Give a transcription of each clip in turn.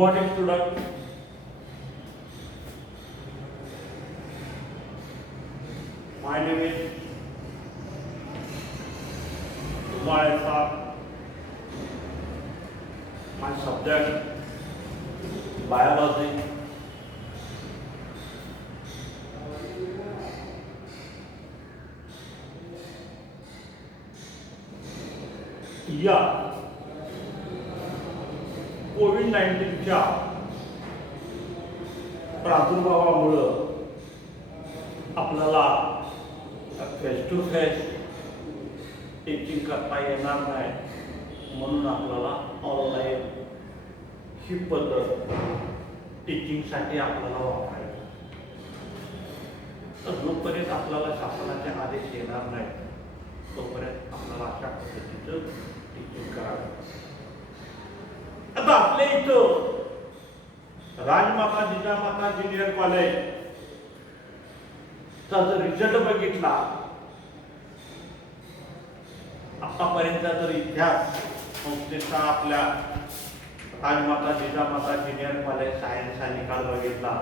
morning, student. My name is Umar Eshaq. My subject biology. या कोविड-19च्या प्रादुर्भावामुळं आपल्याला face to face teaching करता येणार नाही, म्हणून आपल्याला ऑनलाईन ही पद्धत टीचिंगसाठी आपल्याला वापरायची. तर जोपर्यंत आपल्याला शासनाचे आदेश येणार नाही तोपर्यंत आपल्याला अशा पद्धतीचं टीचिंग करावं. आता आपल्या इथं राजमाता जिजामाता ज्युनियर कॉलेज चा जर रिझल्ट बघितला, आतापर्यंत जर इतिहास संस्थेचा आपल्या राजमाता जिजामाता ज्युनियर कॉलेज सायन्सचा निकाल बघितला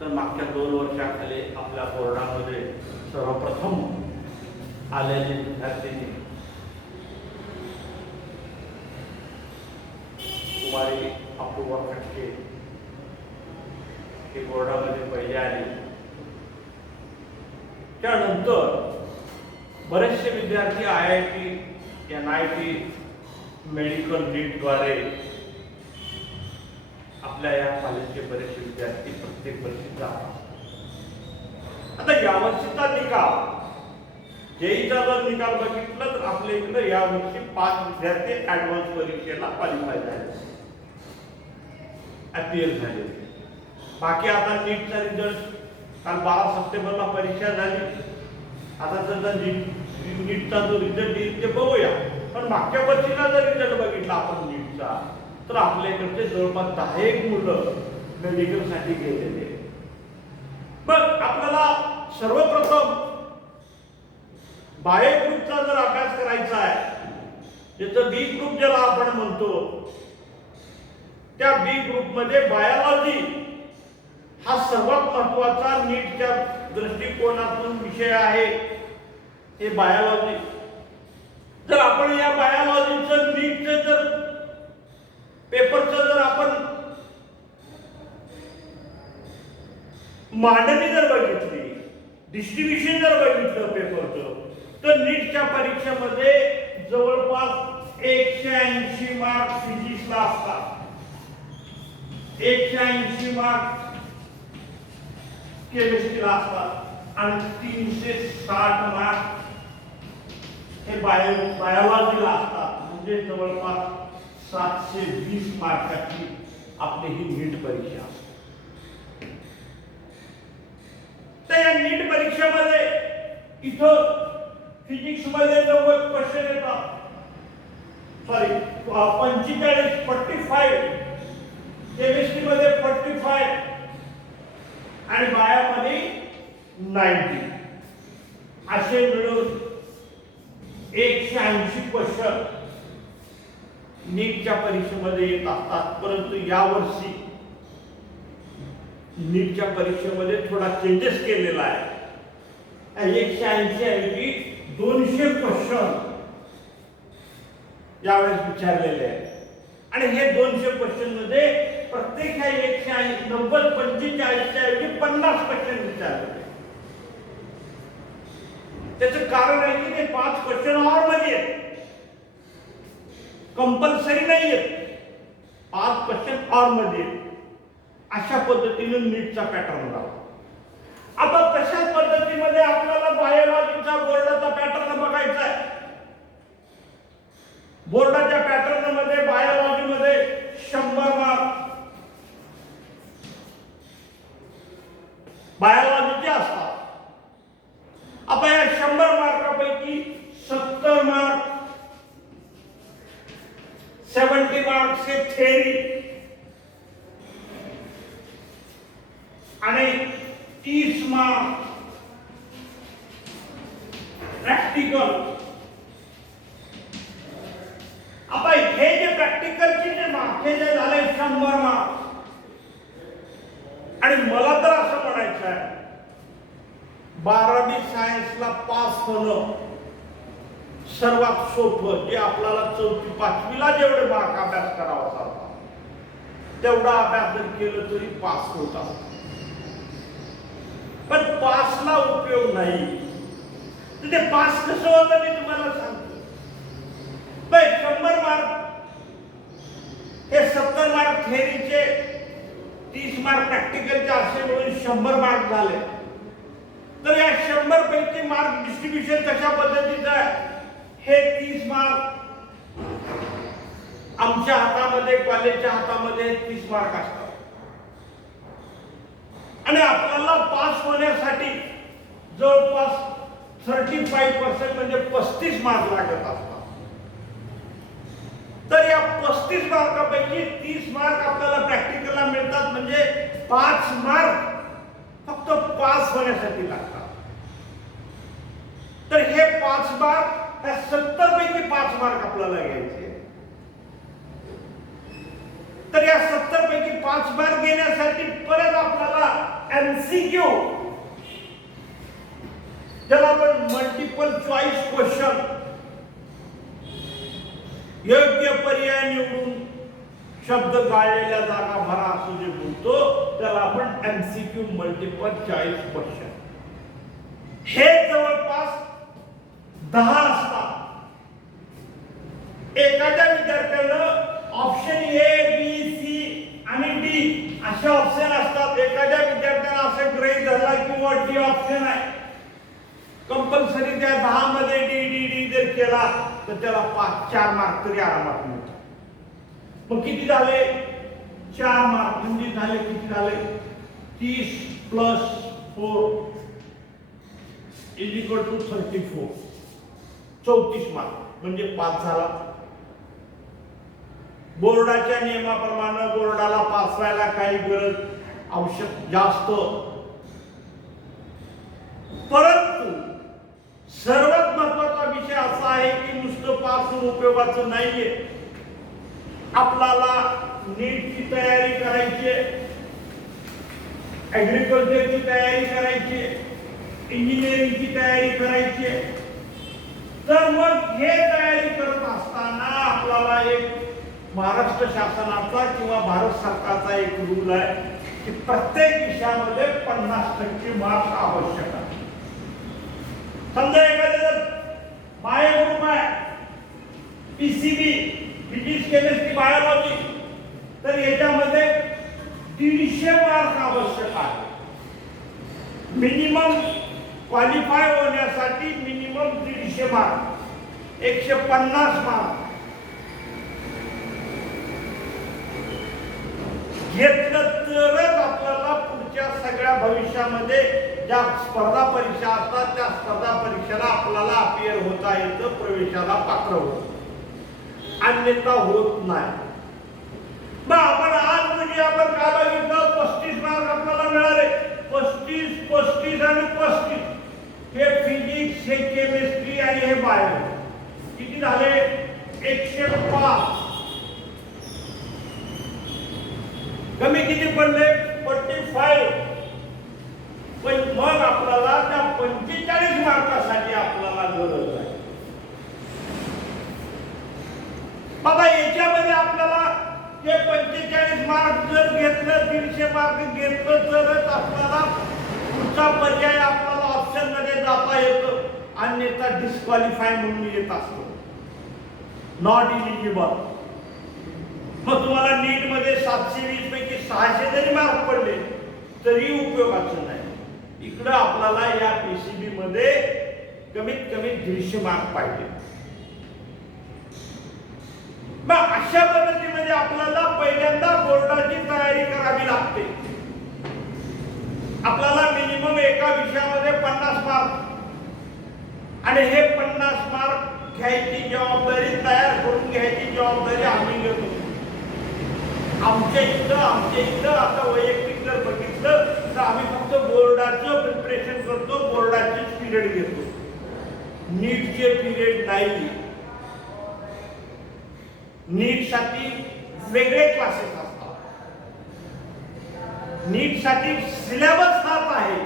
तर मागच्या 2 वर्षाखाली आपल्या बोर्डामध्ये सर्वप्रथम आलेले विद्यार्थी कुमारी अपूर्वा खटके हे बोर्डामध्ये पहिले आले. त्यानंतर बरेचसे विद्यार्थी IIT, NIT, मेडिकल नीटद्वारे आपल्या या कॉलेजचे बरेचसे विद्यार्थी प्रत्येक वर्षी जातात. आता यावर्षीचा निकाल जेईचा जर निकाल बघितला तर आपल्या इकडे यावर्षी 5 विद्यार्थी ऍडव्हान्स परीक्षेला क्वालिफाय झाले, अपीयर झाले. बाकी आता नीटचा रिझल्ट काल 12 सप्टेंबरला परीक्षा झाली. आता त्याचा नीटचा जो रिझल्ट येईल ते बघूया. पण मागच्या वर्षीचा जर रिझल्ट बघितला आपण नीटचा तर आपल्याकडचे जवळपास 10 मुलं मेडिकलसाठी गेलेले. मग आपल्याला सर्वप्रथम बायो ग्रुपचा जर अभ्यास करायचा आहे, ज्याचं बी ग्रुप ज्याला आपण म्हणतो, त्या बी ग्रुपमध्ये बायोलॉजी हा सर्वात महत्वाचा नीटच्या दृष्टिकोनातून विषय आहे. हे बायोलॉजी जर आपण या बायोलॉजीचं नीटचं जर पेपरचं जर आपण मांडणी जर बघितली, डिस्ट्रीब्युशन जर बघितलं पेपरचं, तर नीटच्या परीक्षेमध्ये जवळपास 180 मार्क फिजिक्सला असतात, 180 मार्क केमिस्ट्रीला असतात आणि 360 मार्क हे बायोलॉजीला असतात. म्हणजे जवळपास 720 मार्काची आपली ही नीट परीक्षा असते. तर या नीट परीक्षेमध्ये इथं फिजिक्स मध्ये 90 क्वेश्चन येतात, सॉरी 45 केमिस्ट्री मध्ये 45 आणि बायोमध्ये 90 असे मिळून 180 क्वेश्चन नीटच्या परीक्षेमध्ये येत असतात. परंतु यावर्षी नीटच्या परीक्षेमध्ये थोडा चेंजेस केलेला आहे. 180 ऐवजी 200 क्वेश्चन यावेळेस विचारलेले आहेत. आणि हे 200 क्वेश्चन मध्ये प्रत्येक 180 90 45 ऐवजी 50 क्वेश्चन विचारले. त्याचं कारण आहे की ते 5 क्वेश्चन ऑर मध्ये आहेत, कंपल्सरी नाही आहेत, 5 क्वेश्चन ऑर मध्ये आहेत. अशा पद्धतीने नीटचा पॅटर्न राहतो. आता तशाच पद्धतीमध्ये आपल्याला बायोलॉजीचा बोर्डाचा पॅटर्न बघायचा आहे. बोर्डाच्या पॅटर्न मध्ये बायोलॉजी मध्ये 100 मार्क बायोलॉजीचे असतात. आता या 100 मार्कापैकी 70 मार्क 70 मार्क्स हे थेअरी आणि 30 मार्क प्रॅक्टिकल. आता हे जे प्रॅक्टिकलचे जे मार्क हे जे झाले 100 मार्क. आणि मला तर असं म्हणायचं आहे 12वी सायन्सला पास होणं सर्वात सोपं. जे आपल्याला 4थी 5वीला जेवढे मार्क अभ्यास करावा लागतो तेवढा अभ्यास जर केलं तरी पास होत असत. पण पासला उपयोग नाही. तर ते पास कसं होतं मी तुम्हाला सांगतो. 100 मार्क हे 70 मार्क थेअरीचे 30 मार्क प्रॅक्टिकलचे असे मिळून 100 मार्क झाले. तर या 100 पैकी मार्क डिस्ट्रीब्युशन कशा पद्धतीचं आहे. हे 30 मार्क आमच्या हातामध्ये कॉलेजच्या हातामध्ये 30 मार्क असतात. आणि आपल्याला पास होण्यासाठी जवळपास 35% म्हणजे 35 मार्क लागत असतात. तर या 35 मार्कापैकी 30 मार्क आपल्याला प्रॅक्टिकलला मिळतात. म्हणजे 5 मार्क फक्त पास होण्यासाठी लागतात. तर हे 5 मार्क त्या 70 पैकी 5 मार्क आपल्याला घ्यायचे. तर या 70 पैकी 5 मार्क घेण्यासाठी परत आपल्याला एमसीक्यू ज्याला आपण मल्टिपल चॉईस क्वेश्चन योग्य पर्याय निवडून शब्द गाळलेल्या जागा भरा असं जे बोलतो त्याला आपण एमसीक्यू मल्टिपल चॉईस क्वेश्चन. हे जवळपास 10 असतात. एखाद्या विद्यार्थ्याला ऑप्शन ए बी सी आणि डी असे ऑप्शन असतात. एखाद्या विद्यार्थ्याला असं गृहीत धरला किंवा डी ऑप्शन आहे कंपल्सरी त्या 10 मध्ये डी डी डी जर केला तर त्याला 4 मार्क तरी आरामात मिळतात. मग किती झाले 4 मार्क म्हणजे झाले किती झाले 30 + 4 = 34 34 मार्क म्हणजे 5 झाला. बोर्डाच्या नियमाप्रमाणे बोर्डाला पास व्हायला काही गरज आवश्यक जास्त. परंतु सर्वात महत्वाचा विषय असा आहे की नुसतं पास होऊन उपयोगाचं नाहीये. आपल्याला नीटची तयारी करायची, ऍग्रिकल्चरची तयारी करायची, इंजिनिअरिंगची तयारी करायची. तर मग हे तयारी करत असताना आपल्याला एक महाराष्ट्र शासनाचा किंवा भारत सरकारचा एक रूल आहे की प्रत्येक विषयामध्ये 50% मार्क्स आवश्यक आहे. समजा एखाद्या बायो ग्रुप आहे पीसीबी फिजिक्स केमिस्ट्री बायोलॉजी तर याच्यामध्ये 150 मार्क आवश्यक आहे. मिनिमम क्वालिफाय होण्यासाठी मिनिमम 150 मार्क 150 मार्क घेतलं तरच आपल्याला पुढच्या सगळ्या भविष्यामध्ये ज्या स्पर्धा परीक्षा असतात त्या स्पर्धा परीक्षेला आपल्याला अपियर होता येतं, प्रवेशाला पात्र होतं. अन्यथा होत नाही. मग आपण आज म्हणजे आपण काय बघितलं 35 मार्क आपल्याला मिळाले. 35 35 आणि 35 हे फिजिक्स हे केमिस्ट्री आणि हे बायो किती झाले 105. कमी किती पडले 45. पण मग आपल्याला त्या 45 मार्कासाठी आपल्याला गरज आहे. बाबा याच्यामध्ये आपल्याला ते 45 मार्क जर घेतलं 150 मार्क घेतलं तरच आपल्याला पुढचा पर्याय आपल्याला ऑप्शन मध्ये जाता येतो. अन्यथा डिस्क्वालिफाय म्हणून येत असतो नॉट इलिजिबल. मग तुम्हाला नीट मध्ये 720 पैकी 600 जरी मार्क पडले तरी उपयोगाचं नाही. इकडं आपल्याला या पीसीबी मध्ये कमीत कमी 150 मार्क पाहिजे. मग अशा पद्धतीमध्ये आपल्याला पहिल्यांदा बोर्डाची तयारी करावी लागते. आपल्याला मिनिमम एका विषयामध्ये 50 मार्क आणि हे 50 मार्क घ्यायची जबाबदारी तयार करून घ्यायची जबाबदारी आम्ही घेतो. आमच्या इथं आता वैयक्तिक जर बघितलं तर आम्ही फक्त बोर्डाचं प्रिपरेशन करतो, बोर्डाचे पिरियड घेतो, नीटचे पिरियड नाही. नीट साठी वेगळे क्लासेस असतात. नीट साठी सिलेबस हाच आहे,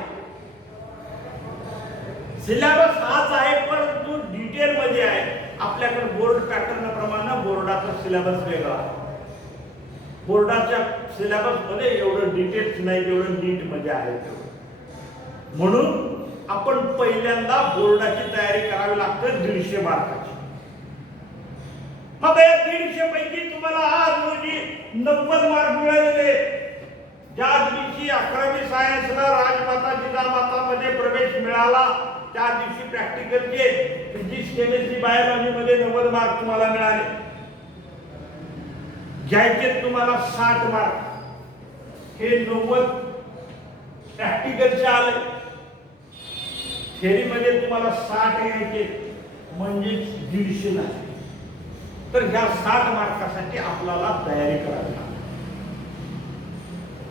सिलेबस हाच आहे, परंतु डिटेल मध्ये आहे. आपल्याकडे बोर्ड पॅटर्न प्रमाणे बोर्डाचा सिलेबस वेगळा, बोर्डाच्या सिलेबस मध्ये एवढं डिटेल्स नाही जेवढं नीट मध्ये आहे. म्हणून आपण पहिल्यांदा बोर्डाची तयारी करावी लागते 150 मार्काची. मग या 150 पैकी तुम्हाला आज रोजी 90 मार्क मिळालेले. ज्या दिवशी 11वी सायन्सला राजमाता जिजामाता मध्ये प्रवेश मिळाला त्या दिवशी प्रॅक्टिकलचे फिजिक्स केमिस्ट्री बायोलॉजी मध्ये 90 मार्क तुम्हाला मिळाले. घ्यायचे तुम्हाला 60 मार्क, हे 90 प्रॅक्टिकलचे आले. थेअरी मध्ये तुम्हाला 60 घ्यायचे म्हणजे 150 झाले. तर ह्या 60 मार्कासाठी आपल्याला तयारी करावी लागते.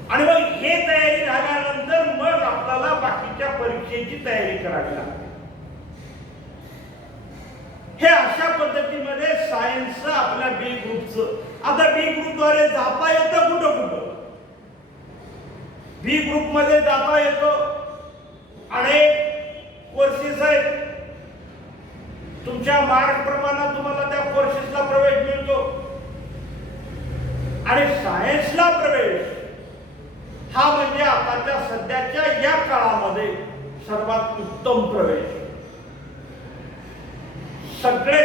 आणि मग हे तयारी झाल्यानंतर मग आपल्याला बाकीच्या परीक्षेची तयारी करावी लागते. हे अशा पद्धतीमध्ये सायन्सचं आपल्या बी ग्रुपचं. आता बी ग्रुपद्वारे जाता येतं कुठं कुठं, बी ग्रुप मध्ये जाता येतं. अनेक कोर्सेस आहेत, तुमच्या मार्क प्रमाणे तुम्हाला त्या कोर्सेसला प्रवेश मिळतो. आणि सायन्सला प्रवेश हा म्हणजे आताच्या सध्याच्या या काळामध्ये सर्वात उत्तम प्रवेश. सगळे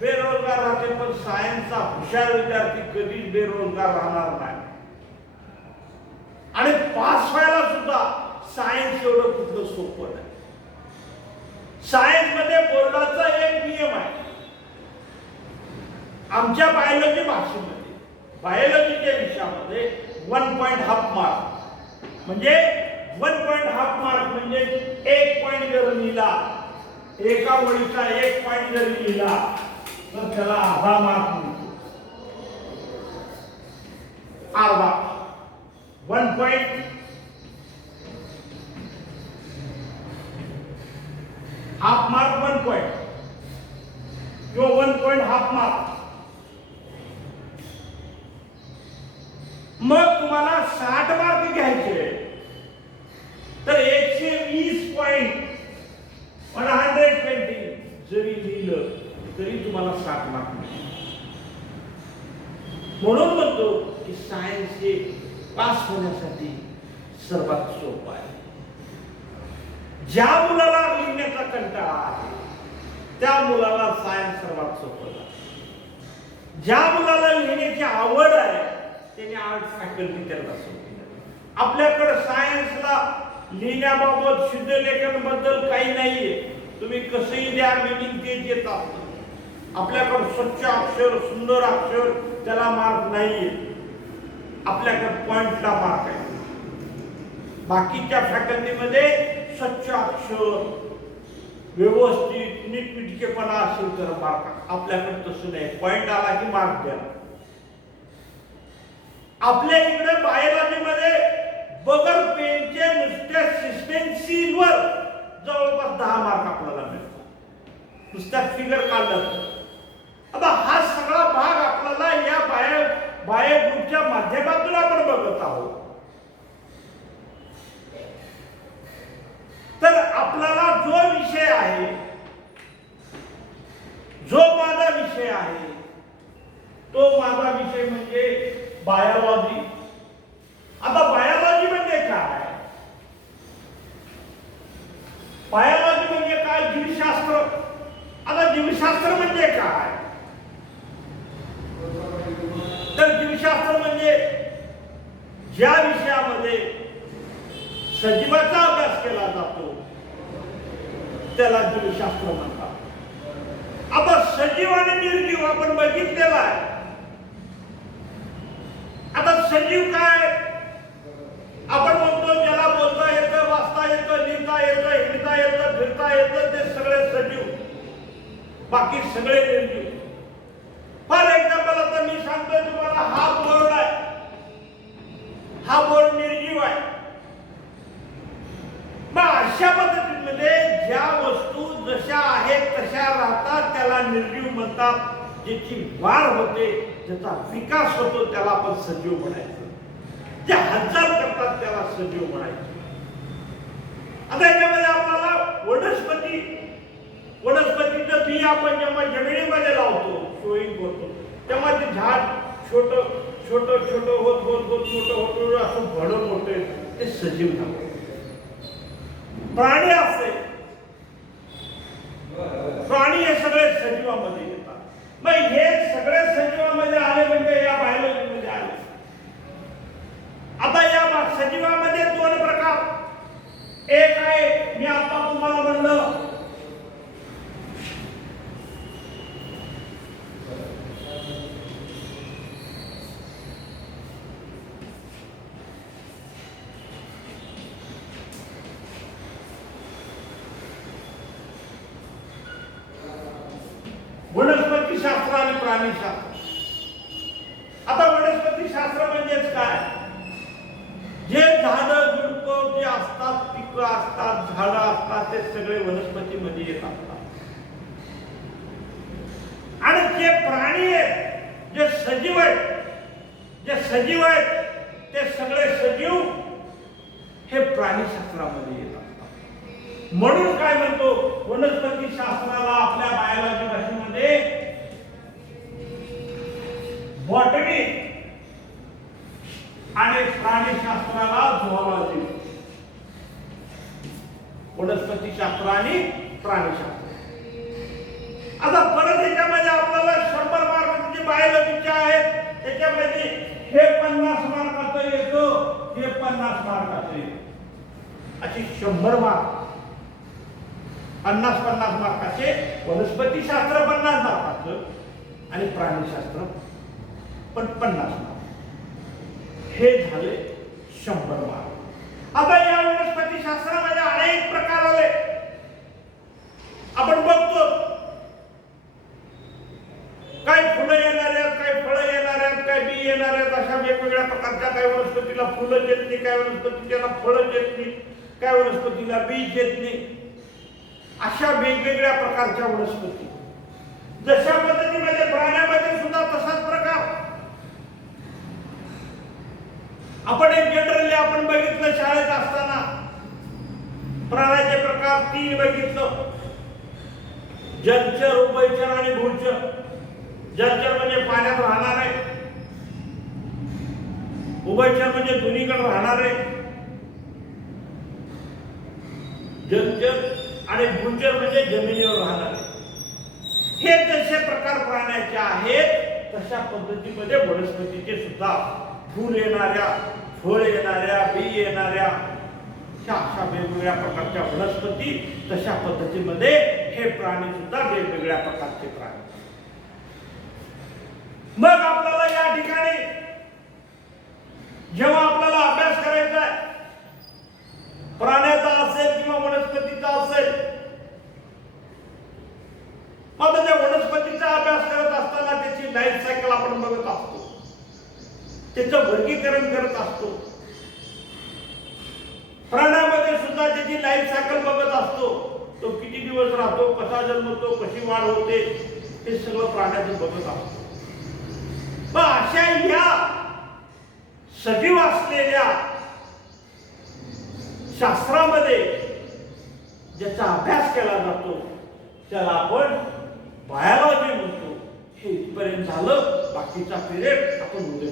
बेरोजगार राहते, पण सायन्सचा हुशार विद्यार्थी कधीच बेरोजगार राहणार नाही. आणि पास व्हायला सुद्धा सायन्स एवढं कुठलं सोपं नाही. सायन्स मध्ये बोर्डाचा एक नियम आहे. आमच्या बायोलॉजी भाषेमध्ये, बायोलॉजीच्या विषयामध्ये 1.5 मार्क म्हणजे 1.5 मार्क म्हणजे 1 पॉइंट जर लिहिला, एका ओळीचा 1 पॉइंट जर लिहिला तर त्याला अर्धा मार्क मिळतो. अर्धा 1 पॉइंट हाफ मार्क 1 पॉइंट किंवा 1.5 मार्क. मग तुम्हाला 60 मार्क घ्यायचे तर 120 पॉइंट 120 जरी लिहिलं तरी तुम्हाला 60 मार्क मिळतील. म्हणून म्हणतो की सायन्स हे पास होण्यासाठी सर्वात सोपं आहे. ज्या मुलाला लिहिण्याचा कंटाळा आहे त्या मुलाला सायन्स सर्वात सोपं आहे. ज्या मुलाला लिहिण्याची आवड आहे त्याने आर्ट फॅकल्टी त्याला सोपी. आपल्याकडे सायन्सला लिहिण्याबाबत शुद्ध लेखनाबद्दल काही नाहीये. तुम्ही कसंही द्या मिनिंग तेच येतात. आपल्याकडे स्वच्छ अक्षर सुंदर अक्षर त्याला मार्क नाहीये. आपल्याकडे पॉइंटला मार्क आहे. बाकीच्या फॅकल्टीमध्ये स्वच्छ अक्षर व्यवस्थित नीटनेटकेपणा असेल तर मार्क. आपल्याकडे तसं नाही. पॉइंट आला की मार्क द्या. आपल्या इकडे बायोलॉजी मध्ये बगर पेनचे नुसत्या सिस्टेन्सीवर जवळपास 10 मार्क आपल्याला मिळतात. नुसत्या फिगर काढलं. आता हा सगळा भाग आपल्याला या बायो ग्रुपच्या माध्यमातून आपण बघत आहोत. तर आपल्याला जो विषय आहे, जो माझा विषय आहे, तो माझा विषय म्हणजे बायोलॉजी. आता बायोलॉजी म्हणजे काय? बायोलॉजी म्हणजे काय? जीवशास्त्र. आता जीवशास्त्र म्हणजे काय? तर जीवशास्त्र म्हणजे ज्या विषयामध्ये सजीवाचा अभ्यास केला जातो त्याला जीवशास्त्र म्हणतात. आता सजीव आणि निर्जीव आपण बघितलेला आहे. आता सजीव काय? आपण म्हणतो ज्याला बोलता येतं, वाचता येतं, लिहिता येतं, हिंडता येतं, फिरता येतं, ते सगळे सजीव. बाकी सगळे निर्जीव. फॉर एक्झाम्पल आता मी सांगतोय तुम्हाला, हा बोर्ड आहे, हा बोर्ड निर्जीव आहे. मग अशा पद्धतीमध्ये ज्या वस्तू जशा आहेत तशा राहतात त्याला निर्जीव म्हणतात. ज्याची वाढ होते, ज्याचा विकास होतो त्याला आपण सजीव म्हणायचं. जे हालचाल करतात त्याला सजीव म्हणायचे. आता याच्यामध्ये आपल्याला वनस्पतीचं बी आपण जेव्हा जमिनीमध्ये लावतो, शोईंग करतो, तेव्हा ते झाड छोट छोट छोट होत होत होत मोठं असं भडं मोठं ते सजीव झालं. प्राणी असते, प्राणी हे सगळे सजीवामध्ये येतात. मग हे सगळे सजीवामध्ये आले म्हणजे या बायोलॉजीमध्ये आले. आता या सजीवामध्ये दोन प्रकार. एक आहे, मी आता तुम्हाला म्हणलं, वनस्पती शास्त्र आणि प्राणीशास्त्र. आता वनस्पती शास्त्र म्हणजेच काय? जे झाडं झुडपं जे असतात, पिकं असतात, झाडं असतात, ते सगळे वनस्पतीमध्ये येत असतात. आणि जे प्राणी आहेत, जे सजीव आहेत, ते सगळे सजीव हे प्राणीशास्त्रामध्ये येत असतात. म्हणून काय म्हणतो वनस्पती शास्त्राला आपल्या बायोलॉजी भाषेमध्ये बॉटनी आणि प्राणीशास्त्राला झुऑलॉजी. वनस्पती शास्त्र आणि प्राणीशास्त्र. आता परत याच्यामध्ये आपल्याला 100 मार्क जे बायोलॉजीचे आहेत त्याच्यामध्ये हे 50 मार्काचं येतं, हे 50 मार्काचं येतं, अशी 100 मार्क. 50 मार्काचे वनस्पती शास्त्र 50 मार्काचं आणि प्राणीशास्त्र पण 50 मार्क. हे झाले 100 मार्क. आता या वनस्पती शास्त्रामध्ये अनेक प्रकार आले. आपण बघतो काय फुलं येणार आहेत, काय फळं येणार आहेत, काय बी येणार आहेत, अशा वेगवेगळ्या प्रकारच्या. काही वनस्पतीला फुलं येत नाही, काही वनस्पतीला फळं येत नाही, काही वनस्पतीला बीज येत नाही. अशा वेगवेगळ्या प्रकारच्या वनस्पती. जशा पद्धतीमध्ये प्राण्यामध्ये सुद्धा तसाच प्रकार. आपण एक जनरली आपण बघितलं शाळेत असताना प्राण्याचे प्रकार 3 बघितलं. जलचर, उभयचर आणि भूचर. जलचर म्हणजे पाण्यात राहणारे, उभयचर म्हणजे दोन्हीकडे राहणारे, जलचर आणि भूचर म्हणजे जमिनीवर राहणारे. हे जसे प्रकार प्राण्याचे आहेत तशा पद्धतीमध्ये वनस्पतीचे सुद्धा फूल येणाऱ्या, फळ येणाऱ्या, बी येणाऱ्या अशा वेगवेगळ्या प्रकारच्या वनस्पती. तशा पद्धतीमध्ये हे प्राणी सुद्धा वेगवेगळ्या प्रकारचे प्राणी. मग आपल्याला या ठिकाणी जेव्हा आपल्याला अभ्यास करायचा आहे प्राण्याचा असेल किंवा वनस्पतीचा असेल, मग त्या वनस्पतीचा अभ्यास करत असताना त्याची लाईफ सायकल आपण बघत असतो, त्याचं वर्गीकरण करत असतो. प्राण्यामध्ये सुद्धा त्याची लाईफ सायकल बघत असतो. तो किती दिवस राहतो, कसा जन्मतो, कशी वाढ होते, हे सगळं प्राण्याचं बघत असतो. मग अशा या सजीव असलेल्या शास्त्रामध्ये ज्याचा अभ्यास केला जातो त्याला आपण बायोलॉजी म्हणतो. हे इथपर्यंत झालं. बाकीचा पिरियड आपण उद्या